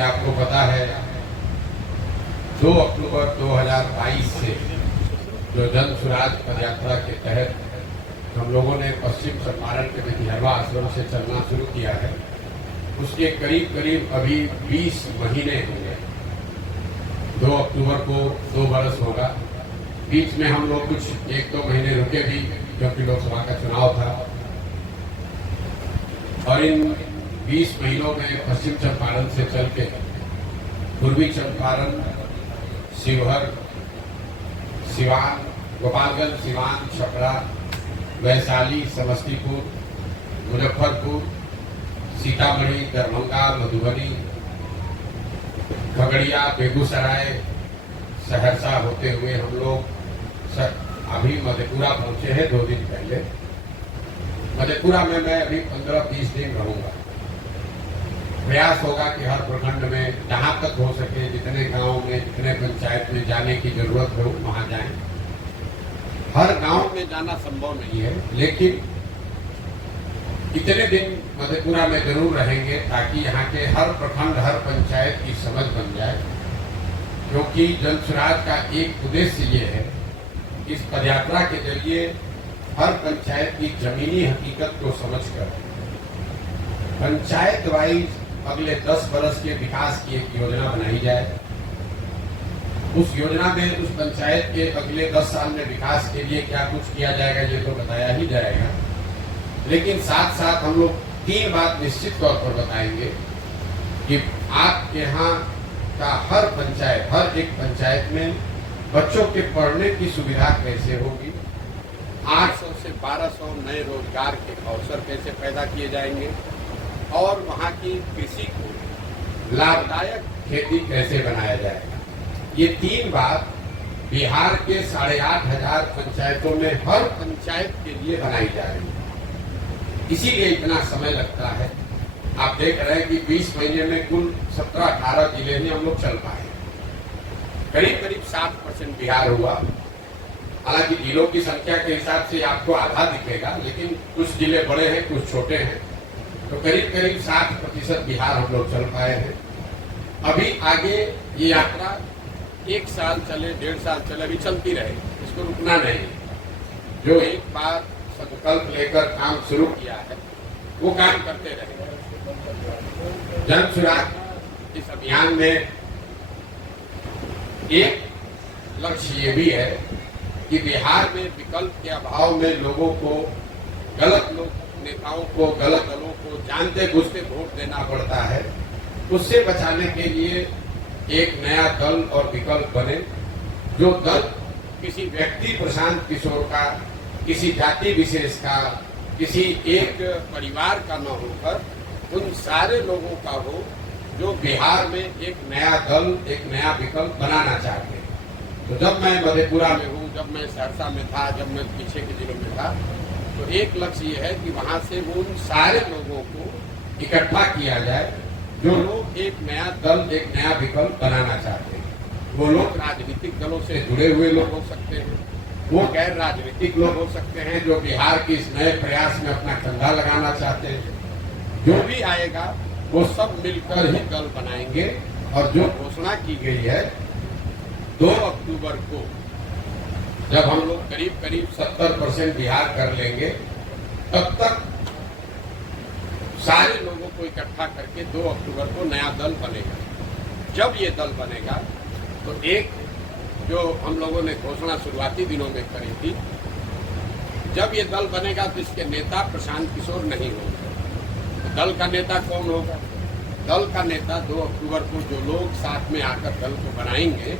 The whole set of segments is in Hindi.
कि आपको पता है 2 अक्टूबर 2022 से जो जन स्वराज पद यात्रा के तहत हम लोगों ने पश्चिम चंपारण के भितिहरवा आश्रम से चलना शुरू किया है, उसके करीब करीब अभी 20 महीने होंगे। 2 अक्टूबर को 2 बरस होगा। बीच में हम लोग कुछ 1-2 महीने रुके भी, क्योंकि लोकसभा का चुनाव था। और इन 20 महीनों में पश्चिम चंपारण से चल के पूर्वी चंपारण, शिवहर, सिवान, गोपालगंज, सिवान, छपरा, वैशाली, समस्तीपुर, मुजफ्फरपुर, सीतामढ़ी, दरभंगा, मधुबनी, खगड़िया, बेगूसराय, सहरसा होते हुए हम लोग अभी मधेपुरा पहुंचे हैं 2 दिन पहले। मधेपुरा में मैं अभी 15-20 दिन रहूंगा। प्रयास होगा कि हर प्रखंड में जहां तक हो सके, जितने गांव में, जितने पंचायत में जाने की जरूरत हो वहां जाएं। हर गांव में जाना संभव नहीं है, लेकिन इतने दिन मधेपुरा में जरूर रहेंगे ताकि यहाँ के हर प्रखंड, हर पंचायत की समझ बन जाए। क्योंकि जन स्वराज का एक उद्देश्य ये है, इस पदयात्रा के जरिए हर पंचायत की जमीनी हकीकत को समझकर पंचायत वाइज अगले 10 बरस के विकास की एक योजना बनाई जाए। उस योजना में उस पंचायत के अगले 10 साल में विकास के लिए क्या कुछ किया जाएगा ये तो बताया ही जाएगा, लेकिन साथ साथ हम लोग 3 बात निश्चित तौर पर बताएंगे कि आपके यहाँ का हर पंचायत, हर एक पंचायत में बच्चों के पढ़ने की सुविधा कैसे होगी, 800 से 1200 नए रोजगार के अवसर कैसे पैदा किए जाएंगे और वहाँ की कृषि को लाभदायक खेती कैसे बनाया जाएगा। ये 3 बात बिहार के 8,500 पंचायतों में हर पंचायत के लिए बनाई जा रही है। इसीलिए इतना समय लगता है। आप देख रहे हैं कि 20 महीने में कुल 17-18 जिले में हम लोग चल पाए। करीब करीब 60% बिहार हुआ। हालांकि जिलों की संख्या के हिसाब से आपको आधा दिखेगा, लेकिन कुछ जिले बड़े हैं, कुछ छोटे हैं, तो करीब करीब 60% बिहार हम लोग चल पाए हैं। अभी आगे ये यात्रा 1 साल चले, 1.5 साल चले, अभी चलती रहे, इसको रुकना नहीं। जो एक बार संकल्प लेकर काम शुरू किया है वो काम करते रहे। जन स्वराज इस अभियान में एक लक्ष्य ये भी है कि बिहार में विकल्प के अभाव में लोगों को, गलत नेताओं को, गलत दलों को जानते बूझते वोट देना पड़ता है। उससे बचाने के लिए एक नया दल और विकल्प बने, जो दल किसी व्यक्ति प्रशांत किशोर का, किसी जाति विशेष का, किसी एक परिवार का न होकर उन सारे लोगों का हो जो बिहार में एक नया दल, एक नया विकल्प बनाना चाहते हैं। तो जब मैं मधेपुरा में हूँ, जब मैं सहरसा में था, जब मैं पीछे के जिलों में था, तो एक लक्ष्य ये है कि वहाँ से वो उन सारे लोगों को इकट्ठा किया जाए जो लोग एक नया दल, एक नया विकल्प बनाना चाहते हैं। वो लोग राजनीतिक दलों से जुड़े हुए लोग हो सकते हैं, वो गैर राजनीतिक लोग हो सकते हैं जो बिहार के इस नए प्रयास में अपना कंधा लगाना चाहते हैं। जो भी आएगा वो सब मिलकर ही दल बनाएंगे। और जो घोषणा की गई है 2 अक्टूबर को, जब हम लोग करीब करीब 70% बिहार कर लेंगे, तब तक सारे लोगों को इकट्ठा करके 2 अक्टूबर को नया दल बनेगा। जब ये दल बनेगा तो एक जो हम लोगों ने घोषणा शुरुआती दिनों में करी थी, जब ये दल बनेगा तो इसके नेता प्रशांत किशोर नहीं होंगे। तो दल का नेता कौन होगा? दल का नेता 2 अक्टूबर को जो लोग साथ में आकर दल को बनाएंगे,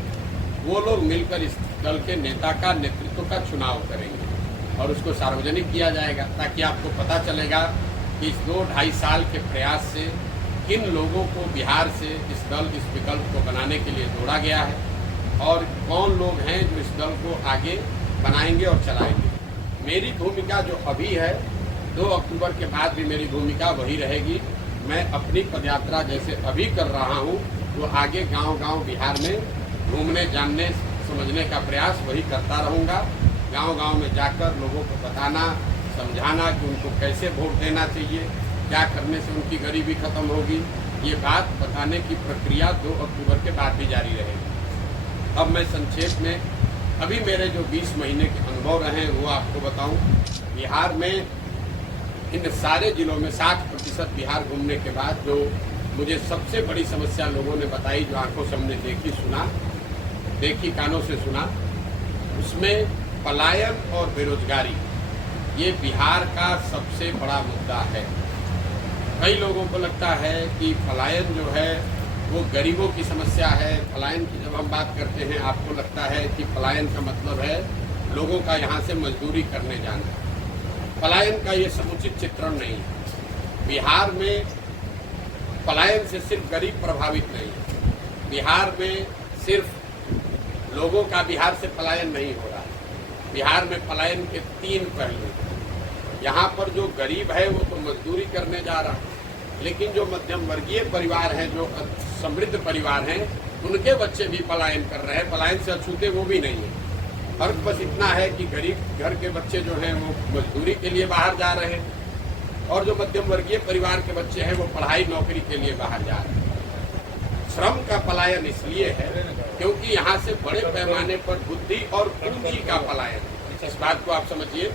वो लोग मिलकर इस दल के नेता का, नेतृत्व का चुनाव करेंगे और उसको सार्वजनिक किया जाएगा, ताकि आपको पता चलेगा कि इस 2-2.5 साल के प्रयास से किन लोगों को बिहार से इस दल, इस विकल्प को बनाने के लिए जोड़ा गया है और कौन लोग हैं जो इस दल को आगे बनाएंगे और चलाएंगे। मेरी भूमिका जो अभी है, 2 अक्टूबर के बाद भी मेरी भूमिका वही रहेगी। मैं अपनी पदयात्रा जैसे अभी कर रहा हूँ, वो आगे गांव-गांव बिहार में घूमने, जानने, समझने का प्रयास वही करता रहूँगा। गांव-गांव में जाकर लोगों को बताना, समझाना कि उनको कैसे वोट देना चाहिए, क्या करने से उनकी गरीबी खत्म होगी, ये बात बताने की प्रक्रिया 2 अक्टूबर के बाद भी जारी रहेगी। अब मैं संक्षेप में अभी मेरे जो 20 महीने के अनुभव रहे वो आपको बताऊं। बिहार में इन सारे जिलों में 60% बिहार घूमने के बाद जो मुझे सबसे बड़ी समस्या लोगों ने बताई, जो आंखों से हमने देखी कानों से सुना, उसमें पलायन और बेरोजगारी ये बिहार का सबसे बड़ा मुद्दा है। कई लोगों को लगता है कि पलायन जो है वो गरीबों की समस्या है। पलायन की जब हम बात करते हैं आपको लगता है कि पलायन का मतलब है लोगों का यहाँ से मजदूरी करने जाना। पलायन का ये समुचित चित्रण नहीं है। बिहार में पलायन से सिर्फ गरीब प्रभावित नहीं है। बिहार में सिर्फ लोगों का बिहार से पलायन नहीं हो रहा है। बिहार में पलायन के 3 पहलू हैं। यहाँ पर जो गरीब है वो तो मजदूरी करने जा रहा है, लेकिन जो मध्यम वर्गीय परिवार हैं, जो समृद्ध परिवार हैं, उनके बच्चे भी पलायन कर रहे हैं। पलायन से अछूते वो भी नहीं है। फर्क बस इतना है कि गरीब घर के बच्चे जो हैं वो मजदूरी के लिए बाहर जा रहे हैं, और जो मध्यम वर्गीय परिवार के बच्चे हैं वो पढ़ाई नौकरी के लिए बाहर जा रहे हैं। श्रम का पलायन इसलिए है क्योंकि यहाँ से बड़े पैमाने पर बुद्धि और पूंजी का पलायन। इस बात को आप समझिए,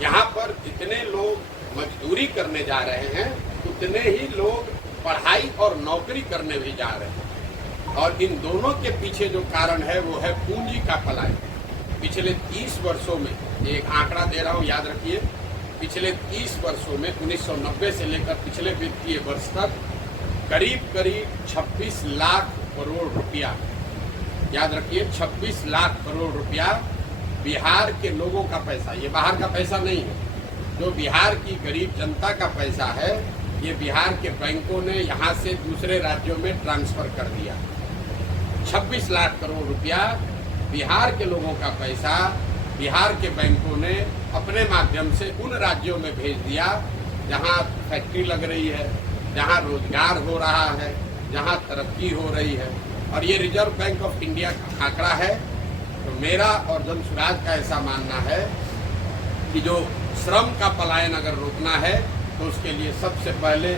यहाँ पर जितने लोग मजदूरी करने जा रहे हैं उतने ही लोग पढ़ाई और नौकरी करने भी जा रहे हैं, और इन दोनों के पीछे जो कारण है वो है पूंजी का पलायन। पिछले 30 वर्षों में, एक आंकड़ा दे रहा हूँ याद रखिए, पिछले 30 वर्षों में 1990 से लेकर पिछले वित्तीय वर्ष तक करीब 26 लाख करोड़ रुपया, याद रखिए 26 लाख करोड़ रुपया बिहार के लोगों का पैसा, ये बाहर का पैसा नहीं है, जो बिहार की गरीब जनता का पैसा है, ये बिहार के बैंकों ने यहाँ से दूसरे राज्यों में ट्रांसफर कर दिया। 26 लाख करोड़ रुपया बिहार के लोगों का पैसा बिहार के बैंकों ने अपने माध्यम से उन राज्यों में भेज दिया जहाँ फैक्ट्री लग रही है, जहाँ रोजगार हो रहा है, जहाँ तरक्की हो रही है। और ये रिजर्व बैंक ऑफ इंडिया का आंकड़ा है। तो मेरा और जनसुराज का ऐसा मानना है कि जो श्रम का पलायन अगर रोकना है तो उसके लिए सबसे पहले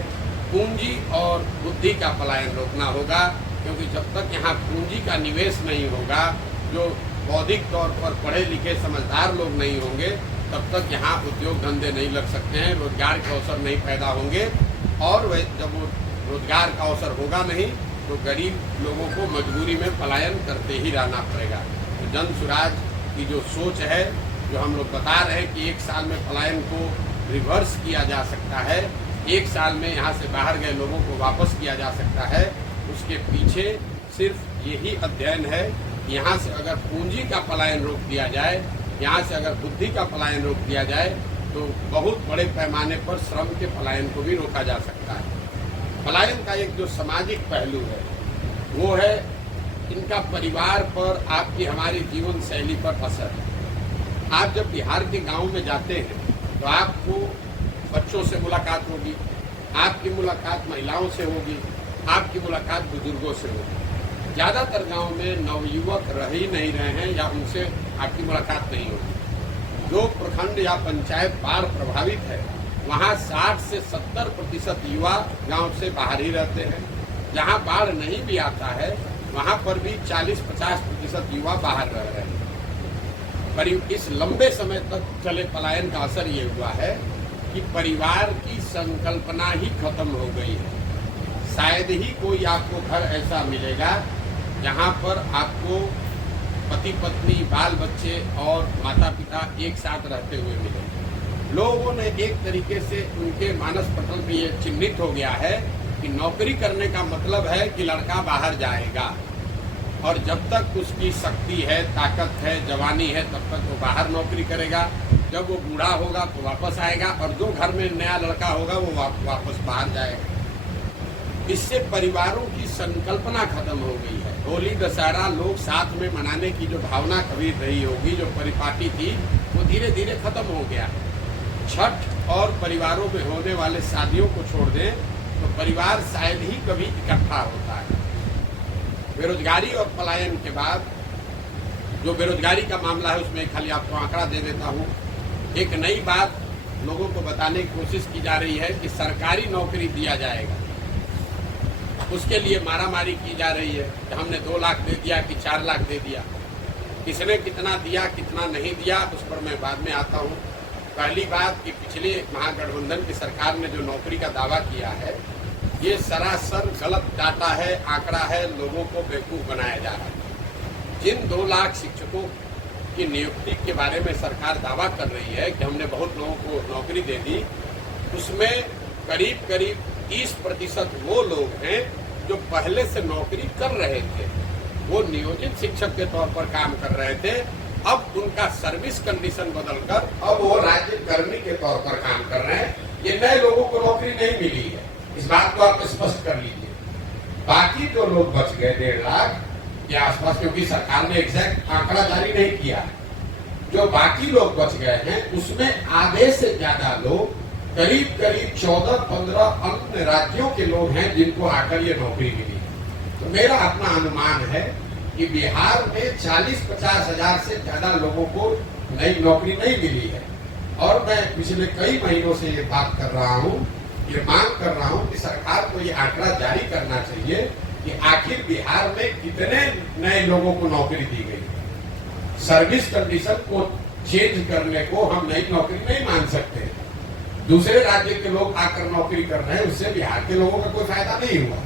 पूंजी और बुद्धि का पलायन रोकना होगा, क्योंकि जब तक यहाँ पूंजी का निवेश नहीं होगा, जो बौद्धिक तौर पर पढ़े लिखे समझदार लोग नहीं होंगे, तब तक यहाँ उद्योग धंधे नहीं लग सकते हैं, रोजगार के अवसर नहीं पैदा होंगे, और वह जब वो रोजगार का अवसर होगा नहीं तो गरीब लोगों को मजबूरी में पलायन करते ही रहना पड़ेगा। तो जनसुराज की जो सोच है, जो हम लोग बता रहे हैं कि 1 साल में पलायन को रिवर्स किया जा सकता है, 1 साल में यहाँ से बाहर गए लोगों को वापस किया जा सकता है, उसके पीछे सिर्फ यही अध्ययन है। यहाँ से अगर पूंजी का पलायन रोक दिया जाए, यहाँ से अगर बुद्धि का पलायन रोक दिया जाए, तो बहुत बड़े पैमाने पर श्रम के पलायन को भी रोका जा सकता है। पलायन का एक जो सामाजिक पहलू है वो है इनका परिवार पर, आपकी हमारी जीवन शैली पर असर है। आप जब बिहार के गांव में जाते हैं तो आपको बच्चों से मुलाकात होगी, आपकी मुलाकात महिलाओं से होगी, आपकी मुलाकात बुजुर्गों से होगी। ज़्यादातर गांव में नवयुवक रह ही नहीं रहे हैं या उनसे आपकी मुलाकात नहीं होगी। जो प्रखंड या पंचायत बाढ़ प्रभावित है वहाँ 60 से 70% युवा गांव से बाहर ही रहते हैं। जहाँ बाढ़ नहीं भी आता है वहाँ पर भी 40-50% युवा बाहर रह रहे हैं। पर इस लंबे समय तक चले पलायन का असर ये हुआ है कि परिवार की संकल्पना ही खत्म हो गई है। शायद ही कोई आपको घर ऐसा मिलेगा जहाँ पर आपको पति पत्नी, बाल बच्चे और माता पिता एक साथ रहते हुए मिलेंगे। लोगों ने एक तरीके से उनके मानस पटल पे ये चिन्हित हो गया है कि नौकरी करने का मतलब है कि लड़का बाहर जाएगा, और जब तक उसकी शक्ति है, ताकत है, जवानी है, तब तक वो बाहर नौकरी करेगा। जब वो बूढ़ा होगा तो वापस आएगा, और जो घर में नया लड़का होगा वो वापस बाहर जाएगा। इससे परिवारों की संकल्पना खत्म हो गई है। होली दशहरा लोग साथ में मनाने की जो भावना कभी रही होगी, जो परिपाटी थी, वो धीरे धीरे खत्म हो गया। छठ और परिवारों में होने वाले शादियों को छोड़ दें तो परिवार शायद ही कभी इकट्ठा होता है। बेरोजगारी और पलायन के बाद जो बेरोजगारी का मामला है उसमें खाली आपको आंकड़ा दे देता हूँ। एक नई बात लोगों को बताने की कोशिश की जा रही है कि सरकारी नौकरी दिया जाएगा, उसके लिए मारामारी की जा रही है कि हमने 2 लाख दे दिया कि 4 लाख दे दिया। किसने कितना दिया कितना नहीं दिया उस पर मैं बाद में आता हूँ। पहली बात कि पिछले महागठबंधन की सरकार ने जो नौकरी का दावा किया है ये सरासर गलत डाटा है, आंकड़ा है, लोगों को बेवकूफ़ बनाया जा रहा है। जिन 2 लाख शिक्षकों की नियुक्ति के बारे में सरकार दावा कर रही है कि हमने बहुत लोगों को नौकरी दे दी, उसमें करीब करीब 30% वो लोग हैं जो पहले से नौकरी कर रहे थे, वो नियोजित शिक्षक के तौर पर काम कर रहे थे। अब उनका सर्विस कंडीशन बदलकर अब वो राज्य कर्मी के तौर पर काम कर रहे हैं। ये नए लोगों को नौकरी नहीं मिली है, इस बात को आप स्पष्ट कर लीजिए। बाकी जो लोग बच गए 1.5 लाख के आसपास, क्योंकि सरकार ने एग्जैक्ट आंकड़ा जारी नहीं किया, जो बाकी लोग बच गए हैं उसमें आधे से ज्यादा लोग करीब करीब 14-15 अन्य राज्यों के लोग हैं जिनको आकर ये नौकरी मिली। तो मेरा अपना अनुमान है कि बिहार में 40-50 हजार से ज्यादा लोगों को नई नौकरी नहीं मिली है। और मैं पिछले कई महीनों से ये बात कर रहा हूँ, ये मांग कर रहा हूँ कि सरकार को ये आंकड़ा जारी करना चाहिए कि आखिर बिहार में कितने नए लोगों को नौकरी दी गई। सर्विस कंडीशन को चेंज करने को हम नई नौकरी नहीं मान सकते। दूसरे राज्य के लोग आकर नौकरी कर रहे हैं, उससे बिहार के लोगों का कोई फायदा नहीं हुआ।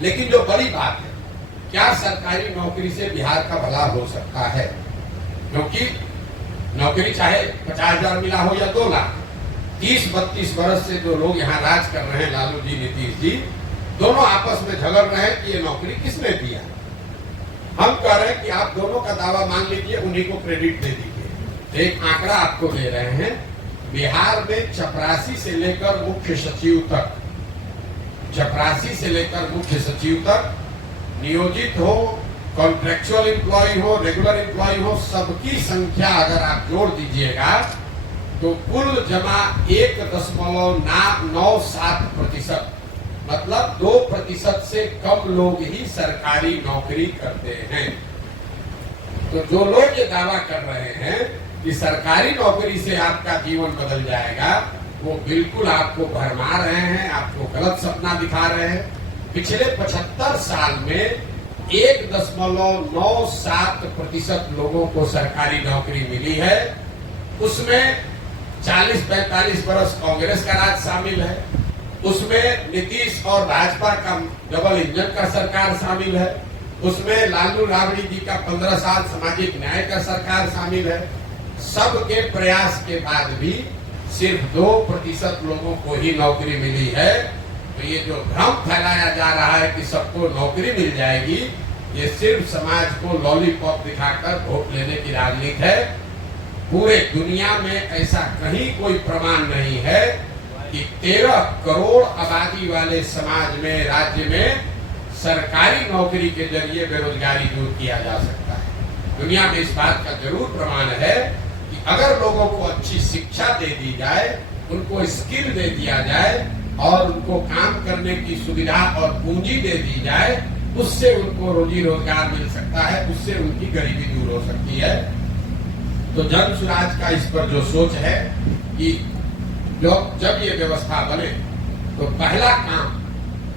लेकिन जो बड़ी बात है, क्या सरकारी नौकरी से बिहार का भला हो सकता है? क्योंकि नौकरी चाहे 50,000 मिला हो या 2 लाख, 30-32 वर्ष से जो लोग यहाँ राज कर रहे हैं, लालू जी, नीतीश जी, दोनों आपस में झगड़ रहे हैं कि ये नौकरी किसने दिया। हम कह रहे हैं कि आप दोनों का दावा मान लीजिए, उन्हीं को क्रेडिट दे दीजिए। एक आंकड़ा आपको दे रहे हैं, बिहार में चपरासी से लेकर मुख्य सचिव तक, चपरासी से लेकर मुख्य सचिव तक, नियोजित हो, कॉन्ट्रेक्चुअल एम्प्लॉय हो, रेगुलर एम्प्लॉय हो, सबकी संख्या अगर आप जोड़ दीजिएगा तो कुल जमा 1.97%, मतलब 2% से कम लोग ही सरकारी नौकरी करते हैं। तो जो लोग ये दावा कर रहे हैं कि सरकारी नौकरी से आपका जीवन बदल जाएगा, वो बिल्कुल आपको भरमा रहे हैं, आपको गलत सपना दिखा रहे हैं। पिछले 75 साल में 1.97% लोगों को सरकारी नौकरी मिली है। उसमें 40-45 वर्ष कांग्रेस का राज शामिल है, उसमें नीतीश और भाजपा का डबल इंजन का सरकार शामिल है, उसमें लालू राबड़ी जी का 15 साल सामाजिक न्याय का सरकार शामिल है। सबके प्रयास के बाद भी सिर्फ 2% लोगों को ही नौकरी मिली है। तो ये जो भ्रम फैलाया जा रहा है कि सबको नौकरी मिल जाएगी, ये सिर्फ समाज को लॉलीपॉप दिखाकर वोट लेने की राजनीति है। पूरे दुनिया में ऐसा कहीं कोई प्रमाण नहीं है कि 13 करोड़ आबादी वाले समाज में, राज्य में सरकारी नौकरी के जरिए बेरोजगारी दूर किया जा सकता है। दुनिया में इस बात का जरूर प्रमाण है कि अगर लोगों को अच्छी शिक्षा दे दी जाए, उनको स्किल दे दिया जाए और उनको काम करने की सुविधा और पूंजी दे दी जाए, उससे उनको रोजी रोजगार मिल सकता है, उससे उनकी गरीबी दूर हो सकती है। तो जन स्वराज का इस पर जो सोच है कि जब ये व्यवस्था बने तो पहला काम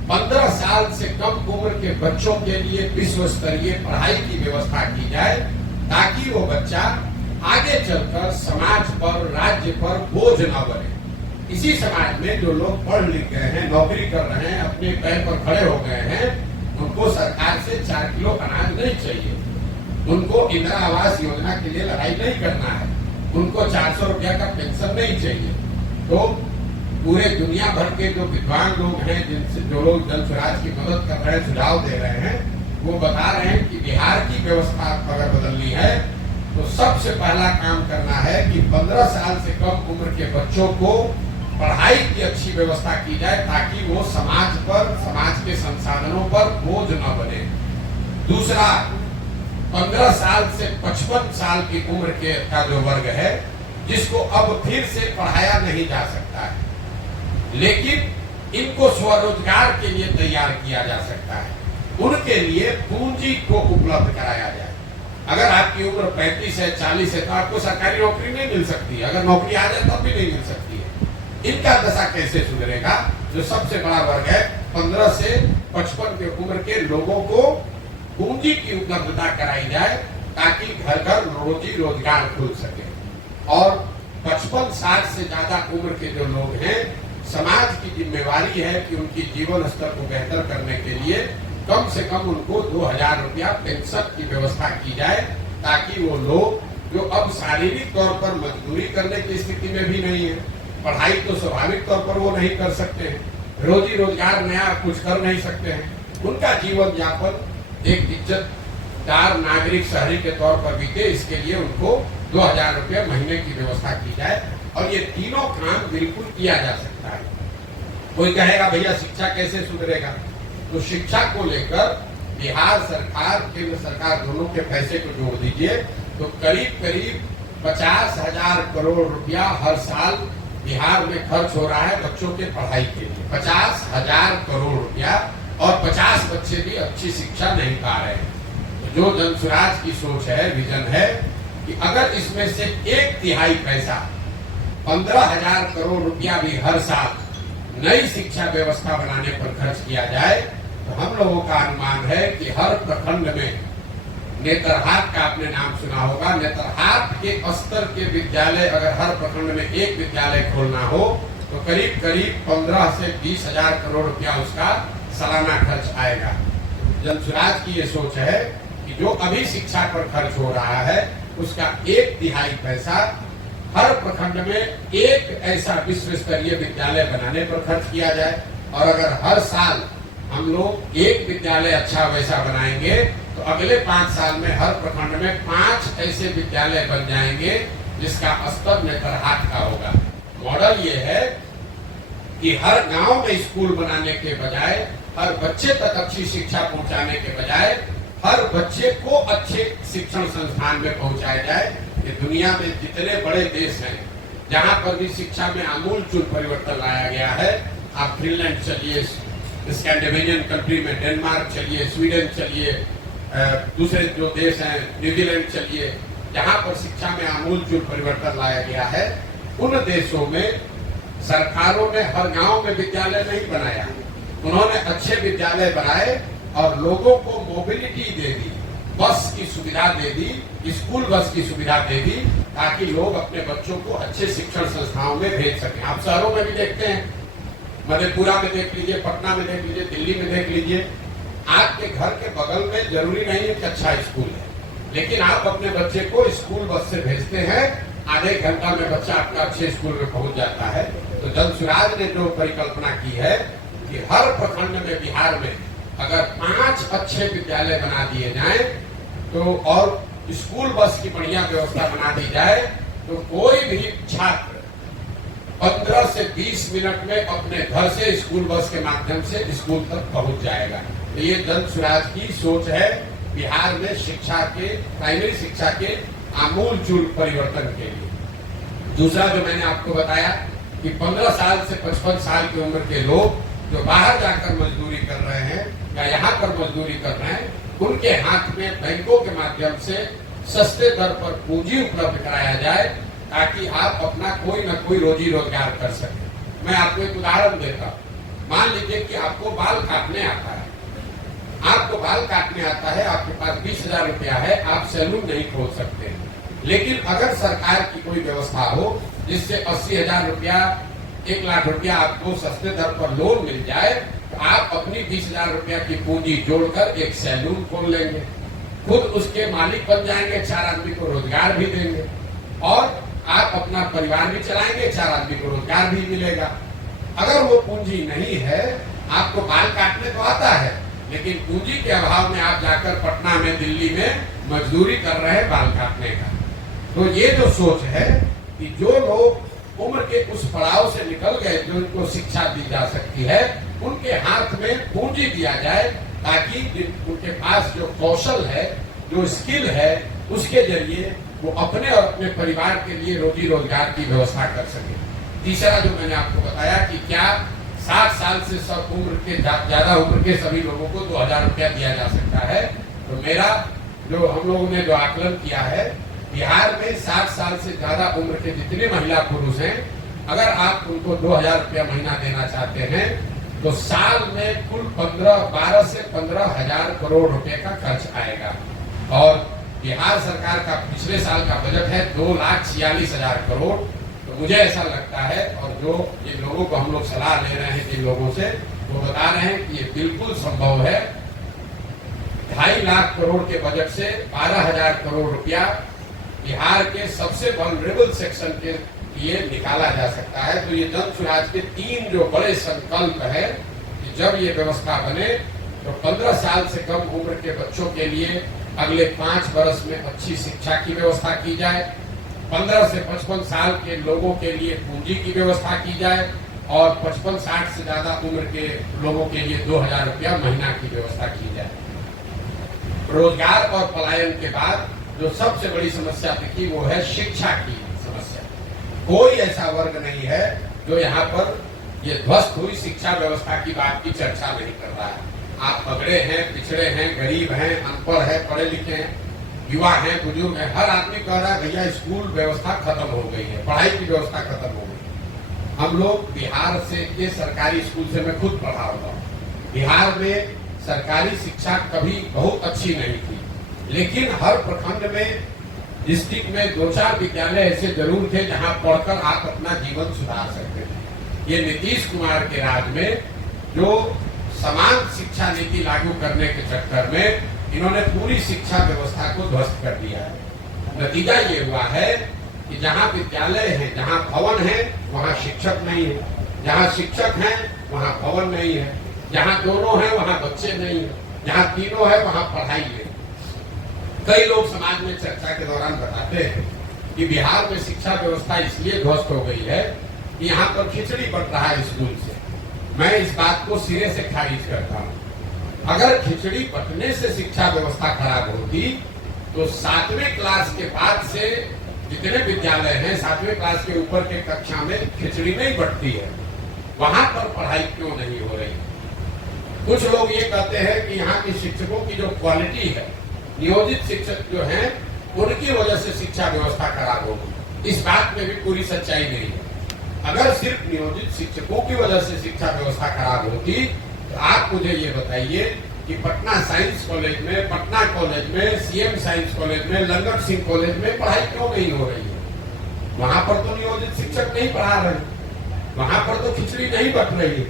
15 साल से कम उम्र के बच्चों के लिए विश्व स्तरीय पढ़ाई की व्यवस्था की जाए, ताकि वो बच्चा आगे चलकर समाज पर, राज्य पर बोझ न बने। इसी समाज में जो लोग पढ़ लिख गए हैं, नौकरी कर रहे हैं, अपने पैर पर खड़े हो गए हैं, उनको सरकार से 4 किलो अनाज नहीं चाहिए, उनको इंदिरा आवास योजना के लिए लड़ाई नहीं करना है, उनको 400 रुपया का पेंशन नहीं चाहिए। तो पूरे दुनिया भर के जो विद्वान लोग हैं, जिनसे जो लोग जन स्वराज की मदद कर रहे हैं, सुझाव दे रहे हैं, वो बता रहे हैं कि बिहार की व्यवस्था अगर बदलनी है तो सबसे पहला काम करना है कि 15 साल से कम उम्र के बच्चों को पढ़ाई की अच्छी व्यवस्था की जाए, ताकि वो समाज पर, समाज के संसाधनों पर बोझ न बने। दूसरा, 15 साल से 55 साल की उम्र के का जो वर्ग है, जिसको अब फिर से पढ़ाया नहीं जा सकता है, लेकिन इनको स्वरोजगार के लिए तैयार किया जा सकता है, उनके लिए पूंजी को उपलब्ध कराया जाए। अगर आपकी उम्र 35 है, 40 है, तो आपको सरकारी नौकरी नहीं मिल सकती है, अगर नौकरी आ जाए तब भी नहीं मिल सकती है। इनका दशा कैसे सुधरेगा? जो सबसे बड़ा वर्ग है 15 से 55 की उम्र के लोगों को पूंजी की उपलब्धता कराई जाए ताकि घर घर रोजी रोजगार खुल सके। और 55-60 से ज्यादा उम्र के जो लोग हैं, समाज की जिम्मेवारी है कि उनकी जीवन स्तर को बेहतर करने के लिए कम से कम उनको 2000 रुपया पेंशन की व्यवस्था की जाए, ताकि वो लोग जो अब शारीरिक तौर पर मजदूरी करने की स्थिति में भी नहीं है, पढ़ाई तो स्वाभाविक तौर पर वो नहीं कर सकते हैं, रोजी रोजगार नया कुछ कर नहीं सकते हैं, उनका जीवन यापन एक इज्जतदार नागरिक शहरी के तौर पर बीते, इसके लिए उनको 2000 रुपया महीने की व्यवस्था की जाए। और ये तीनों काम बिल्कुल किया जा सकता है। कोई कहेगा भैया शिक्षा कैसे सुधरेगा, तो शिक्षा को लेकर बिहार सरकार केंद्र सरकार दोनों के पैसे को जोड़ दीजिए तो करीब करीब 50,000 करोड़ रुपया हर साल बिहार में खर्च हो रहा है बच्चों के पढ़ाई के लिए। 50,000 करोड़ रुपया, और 50 बच्चे भी अच्छी शिक्षा नहीं पा रहे हैं। तो जो जनसुराज की सोच है, विजन है कि अगर इसमें से 1/3 पैसा 15,000 करोड़ रुपया भी हर साल नई शिक्षा व्यवस्था बनाने पर खर्च किया जाए, तो हम लोगों का अनुमान है कि हर प्रखंड में, नेतरहाट का आपने नाम सुना होगा, नेतरहाट के स्तर के विद्यालय अगर हर प्रखंड में एक विद्यालय खोलना हो तो करीब करीब 15 से 20,000 करोड़ रुपया उसका सालाना खर्च आएगा। जनसुराज की ये सोच है कि जो अभी शिक्षा पर खर्च हो रहा है उसका 1/3 पैसा हर प्रखंड में एक ऐसा विश्व स्तरीय विद्यालय बनाने पर खर्च किया जाए। और अगर हर साल हम लोग एक विद्यालय अच्छा वैसा बनाएंगे तो अगले 5 साल में हर प्रखंड में 5 ऐसे विद्यालय बन जाएंगे जिसका स्तर नेतरहाट का होगा। मॉडल ये है कि हर गांव में स्कूल बनाने के बजाय, हर बच्चे तक अच्छी शिक्षा पहुंचाने के बजाय हर बच्चे को अच्छे शिक्षण संस्थान में पहुंचाया जाए। ये दुनिया में जितने बड़े देश हैं जहां पर भी शिक्षा में आमूलचूल परिवर्तन लाया गया है, आप फिनलैंड चलिए, स्कैंडिनेवियन कंट्री में डेनमार्क चलिए, स्वीडन चलिए, दूसरे जो देश हैं न्यूजीलैंड चलिए, जहां पर शिक्षा में आमूलचूल परिवर्तन लाया गया है, उन देशों में सरकारों ने हर गांव में विद्यालय नहीं बनाया, उन्होंने अच्छे विद्यालय बनाए और लोगों को मोबिलिटी दे दी, बस की सुविधा दे दी, स्कूल बस की सुविधा दे दी, ताकि लोग अपने बच्चों को अच्छे शिक्षण संस्थाओं में भेज सकें। आप शहरों में भी देखते हैं, मधेपुरा में देख लीजिए, पटना में देख लीजिए, दिल्ली में देख लीजिए, आपके घर के बगल में जरूरी नहीं है कि अच्छा स्कूल है, लेकिन आप अपने बच्चे को स्कूल बस से भेजते हैं, आधे घंटा में बच्चा आपका अच्छे स्कूल में पहुंच जाता है। तो जनसुराज ने जो परिकल्पना की है कि हर प्रखंड में बिहार में अगर 5 अच्छे विद्यालय बना दिए जाएं तो और स्कूल बस की बढ़िया व्यवस्था बना दी जाए, तो कोई भी छात्र 15 से 20 मिनट में अपने घर से स्कूल बस के माध्यम से स्कूल तक पहुंच जाएगा। तो ये जनसुराज की सोच है बिहार में शिक्षा के, प्राइमरी शिक्षा के आमूलचूल परिवर्तन के लिए। दूसरा जो मैंने आपको बताया कि 15 साल से 55 साल की उम्र के लोग जो बाहर जाकर मजदूरी कर रहे हैं या यहाँ पर मजदूरी कर रहे हैं, उनके हाथ में बैंकों के माध्यम से सस्ते दर पर पूंजी उपलब्ध कराया जाए, ताकि आप अपना कोई न कोई रोजी रोजगार कर सकें। मैं आपको एक उदाहरण देता हूँ। मान लीजिए कि आपको बाल काटने आता है, आपको बाल काटने आता है, आपके पास 20,000 रुपया है, आप सैलून नहीं खोल सकते, लेकिन अगर सरकार की कोई व्यवस्था हो जिससे 80,000 रुपया, 1 लाख रुपया आपको सस्ते दर पर लोन मिल जाए, तो आप अपनी 20,000 रुपया की पूंजी जोड़कर एक सैलून खोल लेंगे, खुद उसके मालिक बन जाएंगे, 4 आदमी को रोजगार भी देंगे और आप अपना परिवार भी चलाएंगे, 4 आदमी को रोजगार भी मिलेगा। अगर वो पूंजी नहीं है, आपको बाल काटने तो आता है, लेकिन पूंजी के अभाव में आप जाकर पटना में, दिल्ली में मजदूरी कर रहे हैं बाल काटने का। तो ये जो सोच है कि जो लोग उम्र के उस पड़ाव से निकल गए जो उनको शिक्षा दी जा सकती है, उनके हाथ में पूंजी दिया जाए, ताकि उनके पास जो कौशल है, जो स्किल है, उसके जरिए वो अपने और अपने परिवार के लिए रोजी रोजगार की व्यवस्था कर सके। तीसरा जो मैंने आपको बताया कि क्या 60 साल से सब उम्र के ज्यादा उम्र के सभी लोगों को 2,000 रुपया दिया जा सकता है। तो मेरा जो हम लोगों ने जो आकलन किया है, बिहार में 60 साल से ज्यादा उम्र के जितने महिला पुरुष हैं, अगर आप उनको 2,000 रुपया महीना देना चाहते हैं तो साल में कुल 12 से 15 हजार करोड़ रुपए का खर्च आएगा। और बिहार सरकार का पिछले साल का बजट है 2,46,000 करोड़। तो मुझे ऐसा लगता है, और जो जिन लोगों को हम लोग सलाह ले रहे हैं जिन लोगों से, वो बता रहे हैं कि ये बिल्कुल संभव है। 2.5 लाख करोड़ के बजट से 12,000 करोड़ रुपया बिहार के सबसे वल्नरेबल सेक्शन के लिए निकाला जा सकता है। तो ये जन सुराज के 3 जो बड़े संकल्प है कि जब ये व्यवस्था बने तो 15 साल से कम उम्र के बच्चों के लिए अगले 5 वर्ष में अच्छी शिक्षा की व्यवस्था की जाए, 15 से 55 साल के लोगों के लिए पूंजी की व्यवस्था की जाए, और 55-60 से ज्यादा उम्र के लोगों के लिए 2,000 रुपया महीना की व्यवस्था की जाए। रोजगार और पलायन के बाद जो सबसे बड़ी समस्या दिखी वो है शिक्षा की समस्या। कोई ऐसा वर्ग नहीं है जो यहाँ पर ये ध्वस्त हुई शिक्षा व्यवस्था की बात की चर्चा नहीं कर रहा है। आप पगड़े हैं, पिछड़े हैं, गरीब हैं, अनपढ़ है, पढ़े लिखे हैं, युवा हैं, बुजुर्ग हैं, हर आदमी कह रहा है भैया स्कूल व्यवस्था खत्म हो गई है, पढ़ाई की व्यवस्था खत्म हो गई है। हम लोग बिहार से के सरकारी स्कूल से मैं खुद पढ़ा हुआ हूँ। बिहार में सरकारी शिक्षा कभी बहुत अच्छी नहीं थी, लेकिन हर प्रखंड में, डिस्ट्रिक्ट में 2-4 विद्यालय ऐसे जरूर थे जहां पढ़कर आप अपना जीवन सुधार सकते थे। ये नीतीश कुमार के राज में जो समान शिक्षा नीति लागू करने के चक्कर में इन्होंने पूरी शिक्षा व्यवस्था को ध्वस्त कर दिया है। नतीजा ये हुआ है कि जहां विद्यालय है, जहां भवन है, वहां शिक्षक नहीं है, जहां शिक्षक है वहां भवन नहीं है, जहां दोनों है वहां बच्चे नहीं है, जहां तीनों है वहां पढ़ाई है। कई लोग समाज में चर्चा के दौरान बताते हैं कि बिहार में शिक्षा व्यवस्था इसलिए ध्वस्त हो गई है कि यहाँ पर खिचड़ी बट रहा है स्कूल से। मैं इस बात को सिरे से खारिज करता हूँ। अगर खिचड़ी बटने से शिक्षा व्यवस्था खराब होती तो 7वें क्लास के बाद से जितने विद्यालय हैं, 7वें क्लास के ऊपर के कक्षा में खिचड़ी नहीं बटती है, वहां पर पढ़ाई क्यों नहीं हो रही? कुछ लोग ये कहते हैं कि यहाँ की शिक्षकों की जो क्वालिटी है, नियोजित शिक्षक जो हैं, उनकी वजह से शिक्षा व्यवस्था खराब होगी। इस बात में भी पूरी सच्चाई नहीं है। अगर सिर्फ नियोजित शिक्षकों की वजह से शिक्षा व्यवस्था खराब होती तो आप मुझे ये बताइए कि पटना साइंस कॉलेज में, पटना कॉलेज में, सीएम साइंस कॉलेज में, लंगट सिंह कॉलेज में पढ़ाई क्यों नहीं हो रही है? वहां पर तो नियोजित शिक्षक नहीं पढ़ा रहे, वहां पर तो खिचड़ी नहीं बट रही है।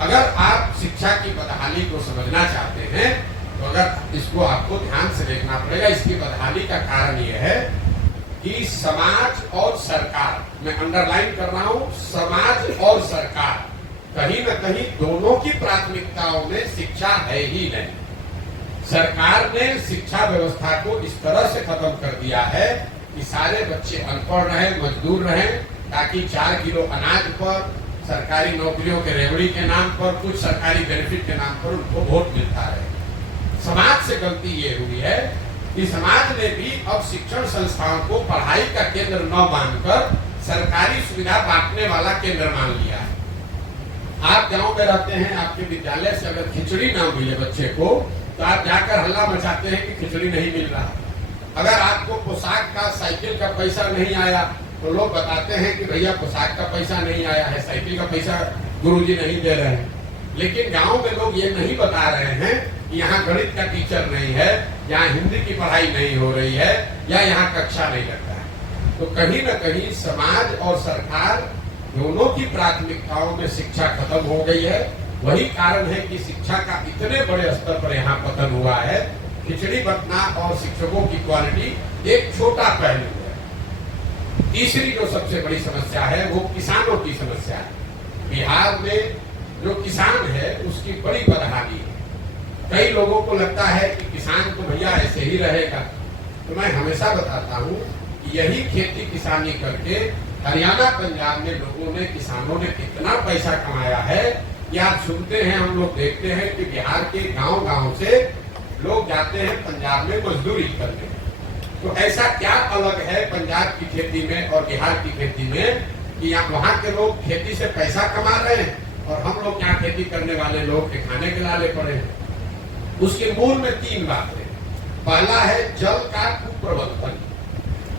अगर आप शिक्षा की बदहाली को समझना चाहते हैं तो अगर इसको आपको ध्यान से देखना पड़ेगा। इसकी बदहाली का कारण यह है कि समाज और सरकार, मैं अंडरलाइन कर रहा हूं, समाज और सरकार कहीं न कहीं दोनों की प्राथमिकताओं में शिक्षा है ही नहीं। सरकार ने शिक्षा व्यवस्था को इस तरह से खत्म कर दिया है कि सारे बच्चे अनपढ़ रहे, मजदूर रहे, ताकि 4 किलो अनाज पर, सरकारी नौकरियों के रेवड़ी के नाम पर, कुछ सरकारी बेनिफिट के नाम पर उनको वोट मिलता रहे। समाज से गलती ये हुई है कि समाज ने भी अब शिक्षण संस्थाओं को पढ़ाई का केंद्र न मानकर सरकारी सुविधा बांटने वाला केंद्र मान लिया है। आप गांव में रहते हैं, आपके विद्यालय से अगर खिचड़ी ना मिले बच्चे को तो आप जाकर हल्ला मचाते हैं कि खिचड़ी नहीं मिल रहा। अगर आपको पोशाक का, साइकिल का पैसा नहीं आया तो लोग बताते हैं कि भैया पोशाक का पैसा नहीं आया है, साइकिल का पैसा गुरुजी नहीं दे रहे हैं। लेकिन गांव में लोग ये नहीं बता रहे हैं कि यहाँ गणित का टीचर नहीं है, यहाँ हिंदी की पढ़ाई नहीं हो रही है, या यहाँ कक्षा नहीं लगता है। तो कहीं न कहीं समाज और सरकार दोनों की प्राथमिकताओं में शिक्षा खत्म हो गई है। वही कारण है कि शिक्षा का इतने बड़े स्तर पर यहाँ पतन हुआ है। खिचड़ी बंटना और शिक्षकों की क्वालिटी एक छोटा पहलू है। तीसरी जो सबसे बड़ी समस्या है वो किसानों की समस्या है। बिहार में जो किसान है उसकी बड़ी बदहाली है। कई लोगों को लगता है कि किसान तो भैया ऐसे ही रहेगा, तो मैं हमेशा बताता हूँ कि यही खेती किसानी करके हरियाणा, पंजाब में लोगों ने, किसानों ने कितना पैसा कमाया है कि आप सुनते हैं, हम लोग देखते हैं कि बिहार के गांव-गांव से लोग जाते हैं पंजाब में मजदूरी करने। तो ऐसा क्या अलग है पंजाब की खेती में और बिहार की खेती में कि यहाँ वहाँ के लोग खेती से पैसा कमा रहे हैं और हम लोग यहाँ खेती करने वाले लोग के खाने के लाले पड़े हैं। उसके मूल में 3 बातें। पहला है जल का कुप्रबंधन।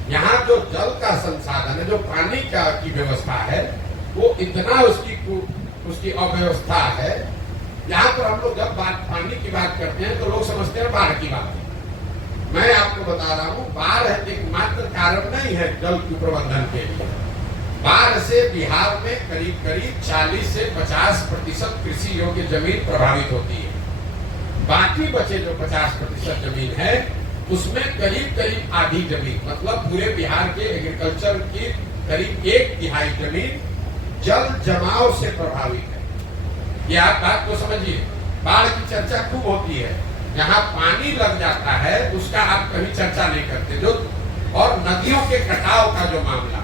यहाँ जो जल का संसाधन है, जो पानी का की व्यवस्था है, वो इतना उसकी उसकी अव्यवस्था है। यहाँ पर हम लोग जब पानी की बात करते हैं तो लोग समझते हैं बाढ़ की बात है। मैं आपको बता रहा हूँ, बाढ़ एकमात्र कारण नहीं है जल कुप्रबंधन के लिए। बाढ़ से बिहार में करीब करीब 40 से 50% कृषि योग्य जमीन प्रभावित होती है। बाकी बचे जो 50% जमीन है उसमें करीब करीब आधी जमीन, मतलब पूरे बिहार के एग्रीकल्चर की करीब 1/3 जमीन जल जमाव से प्रभावित है। ये आप बात को समझिए। बाढ़ की चर्चा खूब होती है, जहाँ पानी लग जाता है उसका आप कभी चर्चा नहीं करते। जो और नदियों के कटाव का जो मामला,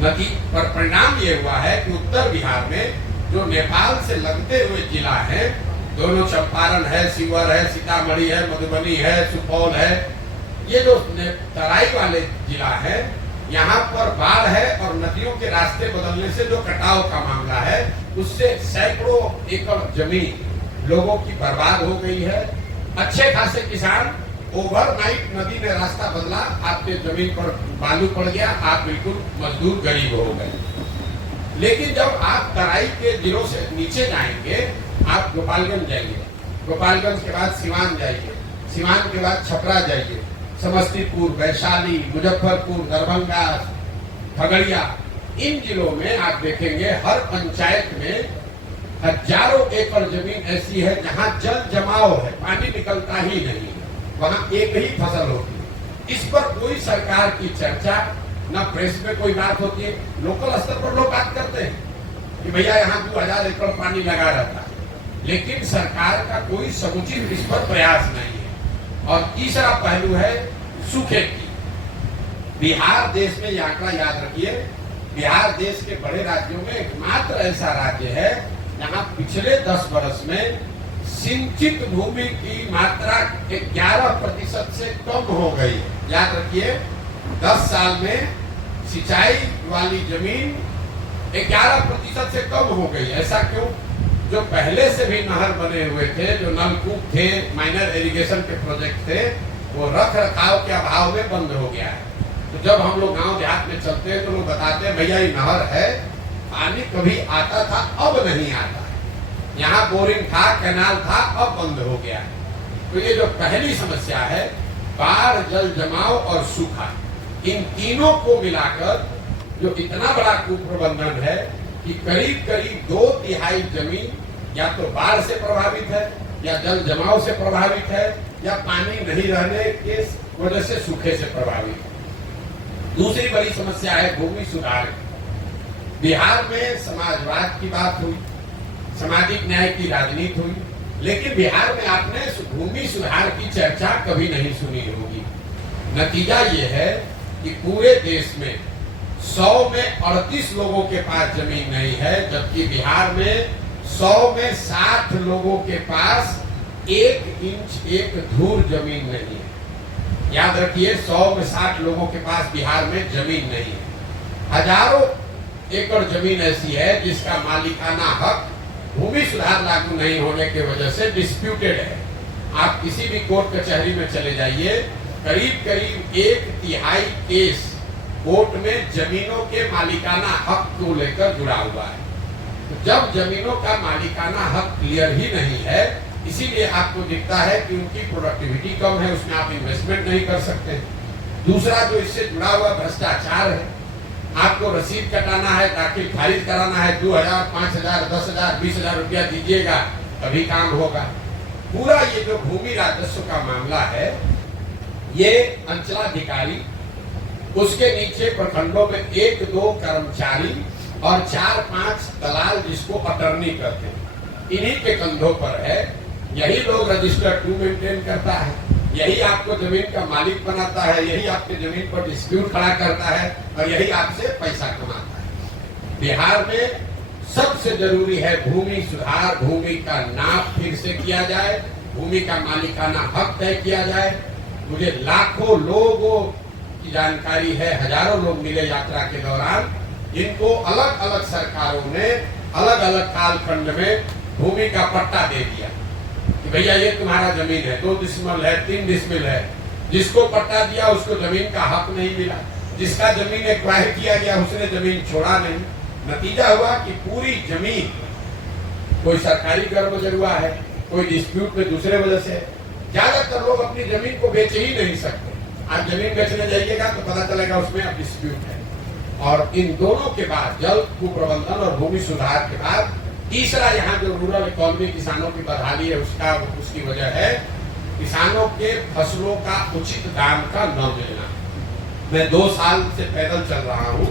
नदी पर परिणाम ये हुआ है कि उत्तर बिहार में जो नेपाल से लगते हुए जिला है, दोनों चंपारण है, शिवहर है, सीतामढ़ी है, मधुबनी है, सुपौल है, ये जो तराई वाले जिला है, यहाँ पर बाढ़ है और नदियों के रास्ते बदलने से जो कटाव का मामला है उससे सैकड़ों एकड़ जमीन लोगों की बर्बाद हो गई है। अच्छे खासे किसान, ओवरनाइट नदी ने रास्ता बदला, आपके जमीन पर बालू पड़ गया, आप बिल्कुल मजदूर गरीब हो गए। लेकिन जब आप तराई के जिलों से नीचे जाएंगे, आप गोपालगंज जाइए, गोपालगंज के बाद सिवान जाइए, सिवान के बाद छपरा जाइए, समस्तीपुर, वैशाली, मुजफ्फरपुर, दरभंगा, खगड़िया, इन जिलों में आप देखेंगे हर पंचायत में हजारों एकड़ जमीन ऐसी है जहां जल जमाव है, पानी निकलता ही नहीं, वहां एक ही फसल होती है। इस पर कोई सरकार की चर्चा, न प्रेस में कोई बात होती है। लोकल स्तर पर लोग बात करते हैं कि भैया यहाँ 2000 एकड़ पानी लगा रहता है, लेकिन सरकार का कोई समुचित इस पर प्रयास नहीं है। और तीसरा पहलू है सूखे की। बिहार देश में, ये आंकड़ा याद रखिए, बिहार देश के बड़े राज्यों में एकमात्र ऐसा राज्य है जहाँ पिछले 10 वर्ष में सिंचित भूमि की मात्रा 11% से कम हो गई। याद रखिए, 10 साल में सिंचाई वाली जमीन 11% से कम हो गई। ऐसा क्यों? जो पहले से भी नहर बने हुए थे, जो नलकूप थे, माइनर इरिगेशन के प्रोजेक्ट थे, वो रख रखाव के अभाव में बंद हो गया है। तो जब हम लोग गांव देहात में चलते हैं तो लोग बताते हैं भैया ये नहर है, पानी कभी आता था अब नहीं आता है, यहाँ बोरिंग था, कैनाल था, अब बंद हो गया। तो ये जो पहली समस्या है, बाढ़, जल जमाव और सूखा, इन तीनों को मिलाकर जो इतना बड़ा कुप्रबंधन है कि करीब करीब 2/3 जमीन या तो बाढ़ से प्रभावित है, या जल जमाव से प्रभावित है, या पानी नहीं रहने के वजह से सूखे से प्रभावित है। दूसरी बड़ी समस्या है भूमि सुधार। बिहार में समाजवाद की बात हुई, सामाजिक न्याय की राजनीति हुई, लेकिन बिहार में आपने भूमि सुधार की चर्चा कभी नहीं सुनी होगी। नतीजा ये है कि पूरे देश में 100 में 38 लोगों के पास जमीन नहीं है, जबकि बिहार में 100 में 60 लोगों के पास 1 इंच 1 धूर जमीन नहीं है। याद रखिए, 100 में 60 लोगों के पास बिहार में जमीन नहीं है। हजारों एकड़ जमीन ऐसी है जिसका मालिकाना हक भूमि सुधार लागू नहीं होने की वजह से डिस्प्यूटेड है। आप किसी भी कोर्ट कचहरी में चले जाइए, करीब करीब 1/3 केस कोर्ट में जमीनों के मालिकाना हक को लेकर जुड़ा हुआ है। तो जब जमीनों का मालिकाना हक क्लियर ही नहीं है, इसीलिए आपको दिखता है कि उनकी प्रोडक्टिविटी कम है, उसमें आप इन्वेस्टमेंट नहीं कर सकते। दूसरा जो इससे जुड़ा हुआ भ्रष्टाचार है, आपको रसीद कटाना है, दाखिल खारिज कराना है, 2000, 5000, 10,000, 20,000 रुपया दीजिएगा तभी काम होगा। पूरा ये जो भूमि राजस्व का मामला है, ये अंचलाधिकारी, उसके नीचे प्रखंडों में 1-2 कर्मचारी और 4-5 दलाल जिसको अटर्नी करते हैं, इन्हीं के कंधों पर है। यही लोग रजिस्टर 2 मेंटेन करता है, यही आपको जमीन का मालिक बनाता है, यही आपके जमीन पर डिस्प्यूट खड़ा करता है और यही आपसे पैसा कमाता है। बिहार में सबसे जरूरी है भूमि सुधार, भूमि का नाप फिर से किया जाए, भूमि का मालिकाना हक तय किया जाए। मुझे लाखों लोगों की जानकारी है, हजारों लोग मिले यात्रा के दौरान, जिनको अलग अलग सरकारों ने अलग अलग कालखंड में भूमि का पट्टा दे दिया कि भैया ये तुम्हारा जमीन है, 2 डिसमिल है, 3 डिसमिल है। जिसको पट्टा दिया उसको जमीन का हक नहीं मिला, जिसका जमीन एक्वायर किया गया उसने जमीन छोड़ा नहीं। नतीजा हुआ कि पूरी जमीन, कोई सरकारी कर्म हुआ है, कोई डिस्प्यूट में दूसरे वजह से, ज्यादातर लोग अपनी जमीन को बेच ही नहीं सकते। आज जमीन बेचने जाइएगा तो पता चलेगा उसमें अब डिस्प्यूट है। और इन दोनों के बाद, जल कुप्रबंधन और भूमि सुधार के बाद, तीसरा यहाँ जो रूरल इकोनॉमी किसानों की बदहाली है उसकी वजह है किसानों के फसलों का उचित दाम का न मिलना। मैं 2 साल से पैदल चल रहा हूँ,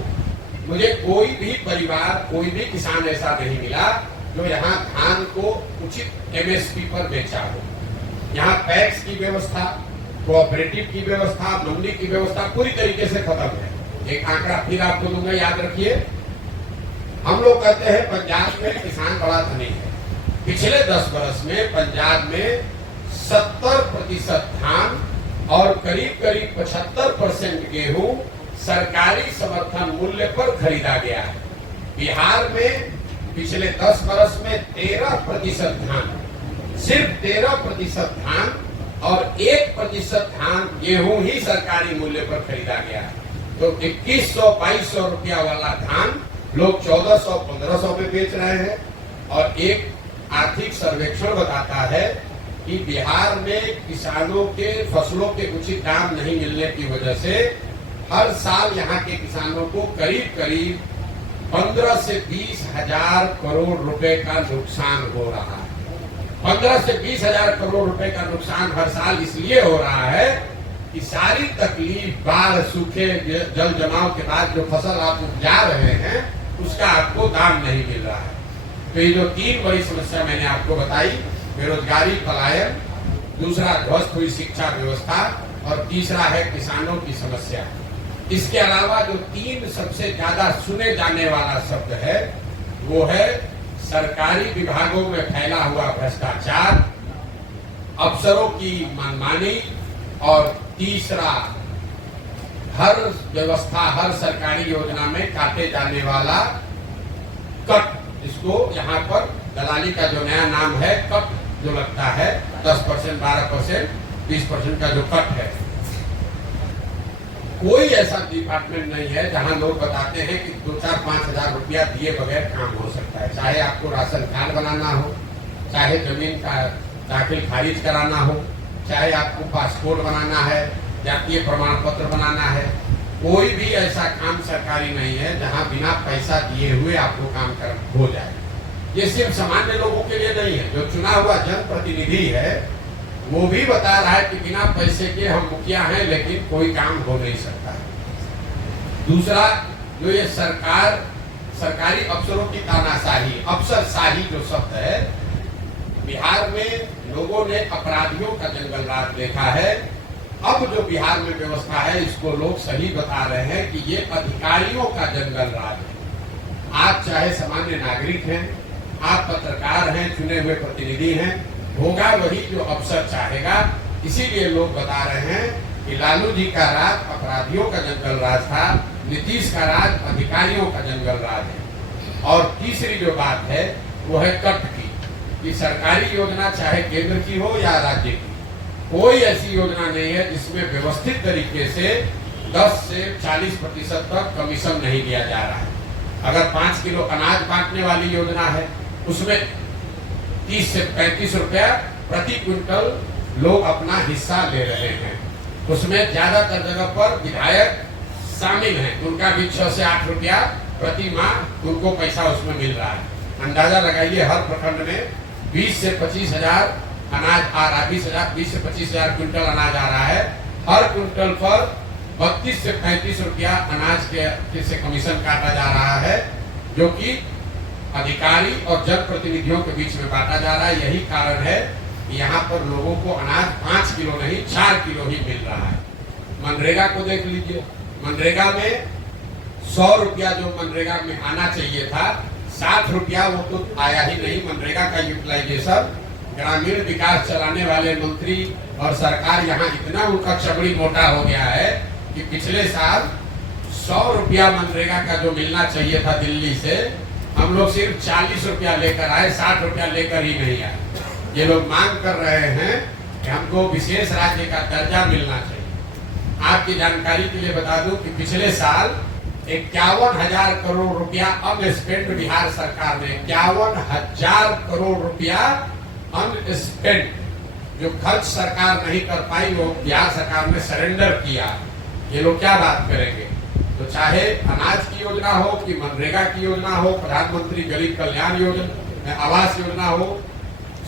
मुझे कोई भी परिवार, कोई भी किसान ऐसा नहीं मिला जो यहाँ धान को उचित एमएसपी पर बेचा हो। यहाँ पैक्स की व्यवस्था, कोऑपरेटिव की व्यवस्था, मंडी की व्यवस्था पूरी तरीके से खत्म है। एक आंकड़ा फिर आपको दूंगा, याद रखिए। हम लोग कहते हैं पंजाब में किसान बड़ा धनी है। पिछले 10 वर्ष में पंजाब में 70% धान और करीब 75% गेहूं सरकारी समर्थन मूल्य पर खरीदा गया है। बिहार में पिछले 10 वर्ष में 13% धान, सिर्फ 13% धान और 1% धान गेहूं ही सरकारी मूल्य पर खरीदा गया है। तो 2100-2200 रुपया वाला धान लोग 1400-1500 में बेच रहे हैं। और एक आर्थिक सर्वेक्षण बताता है कि बिहार में किसानों के फसलों के उचित दाम नहीं मिलने की वजह से हर साल यहाँ के किसानों को करीब 15 से 20 हजार करोड़ रुपए का नुकसान हो रहा है। 15 से 20 हजार करोड़ रुपए का नुकसान हर साल इसलिए हो रहा है कि सारी तकलीफ, बाढ़, सूखे, जल जमाव के बाद जो फसल आप उपजा रहे हैं उसका आपको दाम नहीं मिल रहा है। तो ये जो 3 बड़ी समस्या मैंने आपको बताई, बेरोजगारी, पलायन, दूसरा ध्वस्त हुई शिक्षा व्यवस्था और तीसरा है किसानों की समस्या। इसके अलावा जो 3 सबसे ज्यादा सुने जाने वाला शब्द है वो है सरकारी विभागों में फैला हुआ भ्रष्टाचार, अफसरों की मनमानी और तीसरा हर व्यवस्था, हर सरकारी योजना में काटे जाने वाला कट। इसको यहाँ पर दलाली का जो नया नाम है कट जो लगता है, 10%, 12%, 20% का जो कट है। कोई ऐसा डिपार्टमेंट नहीं है जहां लोग बताते हैं कि 2-4-5 हजार रुपया दिए बगैर काम हो सकता है। चाहे आपको राशन कार्ड बनाना हो, चाहे जमीन का दाखिल खारिज कराना हो, चाहे आपको पासपोर्ट बनाना है, जातीय प्रमाण पत्र बनाना है, कोई भी ऐसा काम सरकारी नहीं है जहां बिना पैसा दिए हुए आपको काम हो जाए। ये सिर्फ सामान्य लोगों के लिए नहीं है। जो चुना हुआ जनप्रतिनिधि है वो भी बता रहा है कि बिना पैसे के हम मुखिया हैं लेकिन कोई काम हो नहीं सकता है। दूसरा, जो ये सरकारी अफसरों की तानाशाही, अफसरशाही जो शब्द है, बिहार में लोगों ने अपराधियों का जंगल राज देखा है। अब जो बिहार में व्यवस्था है इसको लोग सही बता रहे हैं कि ये अधिकारियों का जंगल राज है। आप चाहे सामान्य नागरिक हैं, आप पत्रकार हैं, चुने हुए प्रतिनिधि हैं, होगा वही जो अफसर चाहेगा। इसीलिए लोग बता रहे हैं कि लालू जी का राज अपराधियों का जंगल राज था, नीतीश का राज अधिकारियों का जंगल राज है। और तीसरी जो बात है वो है कट की, कि सरकारी योजना चाहे केंद्र की हो या राज्य की, कोई ऐसी योजना नहीं है जिसमें व्यवस्थित तरीके से 10 से 40% तक कमीशन नहीं दिया जा रहा है। अगर 5 किलो अनाज बांटने वाली योजना है उसमें 30 से 35 रुपया प्रति क्विंटल लोग अपना हिस्सा ले रहे हैं। उसमें ज्यादातर जगह पर विधायक शामिल हैं, उनका भी 6 से 8 रुपया प्रति माह उनको पैसा उसमें मिल रहा है। अंदाजा लगाइए, हर प्रखंड में 20 से 25 हजार अनाज आ रहा है, 20 से 25 हजार क्विंटल अनाज आ रहा है। हर क्विंटल पर 32 से 35 रुपया अनाज के से कमीशन काटा जा रहा है, जो कि अधिकारी और जनप्रतिनिधियों के बीच में बांटा जा रहा है। यही कारण है कि यहाँ पर लोगों को अनाज 5 किलो नहीं 4 किलो ही मिल रहा है। मनरेगा को देख लीजिए, मनरेगा में 100 रुपया जो मनरेगा में आना चाहिए था, 60 रुपया वो तो आया ही नहीं। मनरेगा का यूटिलाइजेशन, ग्रामीण विकास चलाने वाले मंत्री और सरकार यहाँ इतना उनका चमड़ी मोटा हो गया है कि पिछले साल 100 रुपया मनरेगा का जो मिलना चाहिए था दिल्ली से, हम लोग सिर्फ 40 रुपया लेकर आए, 60 रुपया लेकर ही नहीं आए। ये लोग मांग कर रहे हैं कि हमको विशेष राज्य का दर्जा मिलना चाहिए। आपकी जानकारी के लिए बता दूं कि पिछले साल 51,000 करोड़ रुपया अनस्पेंड बिहार सरकार ने, 51,000 करोड़ रुपया अनस्पेंड, जो खर्च सरकार नहीं कर पाई वो बिहार सरकार ने सरेंडर किया। ये लोग क्या बात करेंगे? तो चाहे अनाज की योजना हो कि मनरेगा की योजना हो, प्रधानमंत्री गरीब कल्याण योजना, आवास योजना हो,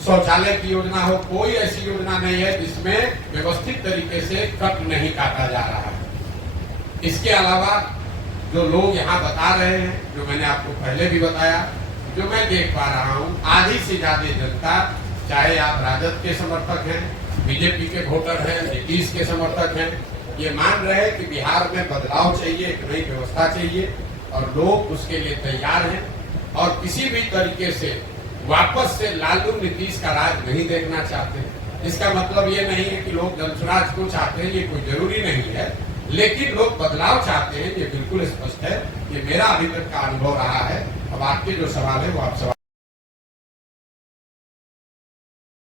शौचालय की योजना हो, कोई ऐसी योजना नहीं है जिसमें व्यवस्थित तरीके से कट नहीं काटा जा रहा है। इसके अलावा जो लोग यहाँ बता रहे हैं, जो मैंने आपको पहले भी बताया, जो मैं देख पा रहा हूँ, आधी से ज्यादा जनता, चाहे आप राजद के समर्थक हैं, बीजेपी के वोटर हैं, नीतीश के समर्थक हैं, ये मान रहे हैं कि बिहार में बदलाव चाहिए, एक नई व्यवस्था चाहिए और लोग उसके लिए तैयार हैं और किसी भी तरीके से वापस से लालू नीतीश का राज नहीं देखना चाहते। इसका मतलब ये नहीं है कि लोग जनसुराज को चाहते हैं, ये कोई जरूरी नहीं है, लेकिन लोग बदलाव चाहते हैं, ये बिल्कुल स्पष्ट है। ये मेरा अभी तक का अनुभव रहा है। अब आपके जो सवाल है वो आप सवाल